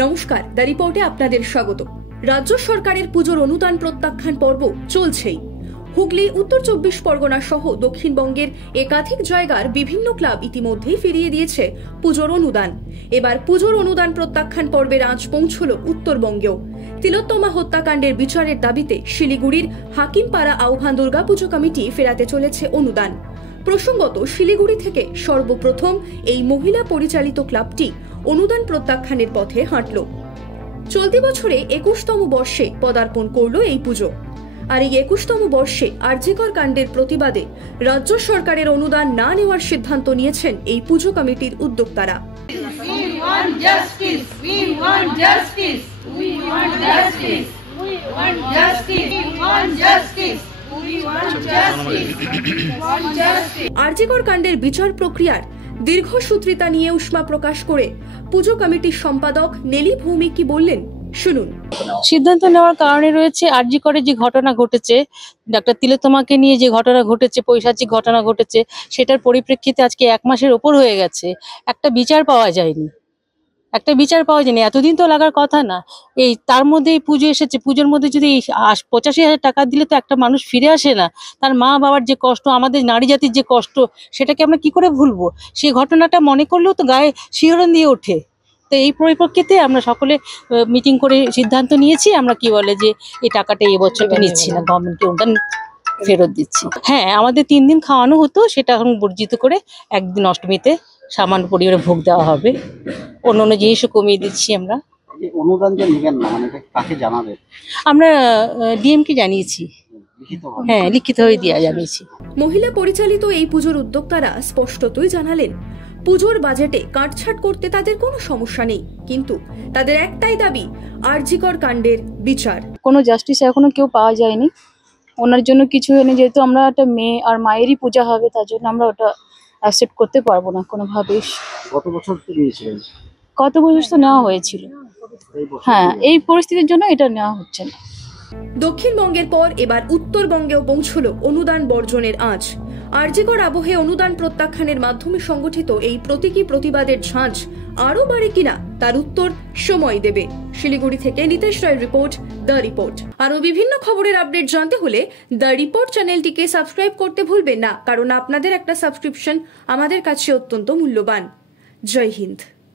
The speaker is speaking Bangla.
নমস্কার, দ্য রিপোর্টে আপনাদের স্বাগত। রাজ্য সরকারের পুজোর অনুদান প্রত্যাখ্যান পর্ব চলছেই। হুগলি, উত্তর 24 পরগনা সহ দক্ষিণবঙ্গের একাধিক জায়গার বিভিন্ন ক্লাব ইতিমধ্যেই ফিরিয়ে দিয়েছে পুজোর অনুদান। এবার পুজোর অনুদান প্রত্যাখ্যান পর্বের আঁচ পৌঁছল উত্তরবঙ্গেও। তিলোত্তমা হত্যাকাণ্ডের বিচারের দাবিতে শিলিগুড়ির হাকিমপাড়া আহ্বান দুর্গাপুজো কমিটি ফেরাতে চলেছে অনুদান। প্রসঙ্গত, শিলিগুড়ি থেকে সর্বপ্রথম এই মহিলা পরিচালিত ক্লাবটি অনুদান প্রত্যাখ্যানের পথে হাঁটল। চলতি বছরে 21তম বর্ষে পদার্পণ করল এই পুজো। আর এই 21তম বর্ষে আরজিকর কাণ্ডের প্রতিবাদে রাজ্য সরকারের অনুদান না নেওয়ার সিদ্ধান্ত নিয়েছেন এই পুজো কমিটির উদ্যোক্তারা। আরজিকর কাণ্ডের বিচার প্রক্রিয়ার দীর্ঘসূত্রিতা নিয়ে উষ্মা প্রকাশ করে পুজো কমিটির সম্পাদক নেলি ভৌমিক কি বললেন, শুনুন। সিদ্ধান্ত নেওয়ার কারণে রয়েছে আরজিকরে যে ঘটনা ঘটেছে, ডাক্তার তিলোত্তমাকে নিয়ে যে ঘটনা ঘটেছে, পৈশাচিক ঘটনা ঘটেছে, সেটার পরিপ্রেক্ষিতে আজকে 1 মাসের ওপর হয়ে গেছে, একটা বিচার পাওয়া যায়নি। এতদিন তো লাগার কথা না। এই তার মধ্যে পুজো এসেছে, পুজোর মধ্যে যদি 85,000 টাকা দিলে তো একটা মানুষ ফিরে আসে না। তার মা বাবার যে কষ্ট, আমাদের নারী জাতির যে কষ্ট, সেটাকে আমরা কি করে ভুলবো? সেই ঘটনাটা মনে করলেও তো গায়ে শিহরণ দিয়ে ওঠে। তো এই পরিপ্রেক্ষিতে আমরা সকলে মিটিং করে সিদ্ধান্ত নিয়েছি, আমরা কি বলে যে এই টাকাটা এবছরটা নিচ্ছি না, গভর্নমেন্টকে অনুদান ফেরত দিচ্ছি। হ্যাঁ, আমাদের 3 দিন খাওয়ানো হতো, সেটা এখন বর্জিত করে একদিন অষ্টমীতে সামান্য পরিমাণে ভোগ দেওয়া হবে। অন্য জিনিসও কমিয়ে দিচ্ছি আমরা। অনুদান যে নেবেন না, মানে কাকে জানাবেন? আমরা ডিএমকে জানিয়েছি। হ্যাঁ, লিখিতভাবে জানিয়েছি। মহিলা পরিচালিত এই পুজোর উদ্যোক্তারা স্পষ্টতই জানালেন, পুজোর বাজেটে কাটছাট করতে তাদের কোনো সমস্যা নেই, কিন্তু তাদের একটাই দাবি, আরজিকর কাণ্ডের বিচার। কোনো জাস্টিস এখনো কেউ পাওয়া যায়নি, ওনার জন্য কিছু হয়নি। যেহেতু আমরা একটা মেয়ে আর মায়েরই পূজা হবে, তার জন্য আমরা ওটা অ্যাকসেপ্ট করতে পারবো না কোনোভাবেই। গত বছর তো দিয়েছিলেন, কত বছর তো নেওয়া হয়েছিল। হ্যাঁ, এই পরিস্থিতির জন্য এটা নেওয়া হচ্ছে না। দক্ষিণবঙ্গের পর এবার উত্তরবঙ্গেও পৌঁছল অনুদান বর্জনের আঁচ। আরজিকর আবহে অনুদান প্রত্যাখ্যানের মাধ্যমে সংগঠিত এই প্রতীকী প্রতিবাদের ঝাঁঝ আরও বাড়ে কিনা তার উত্তর সময় দেবে। শিলিগুড়ি থেকে নিতেশ রায়ের রিপোর্ট, দ্য রিপোর্ট। আরও বিভিন্ন খবরের আপডেট জানতে হলে দ্য রিপোর্ট চ্যানেলটিকে সাবস্ক্রাইব করতে ভুলবেন না, কারণ আপনাদের একটা সাবস্ক্রিপশন আমাদের কাছে অত্যন্ত মূল্যবান। জয় হিন্দ।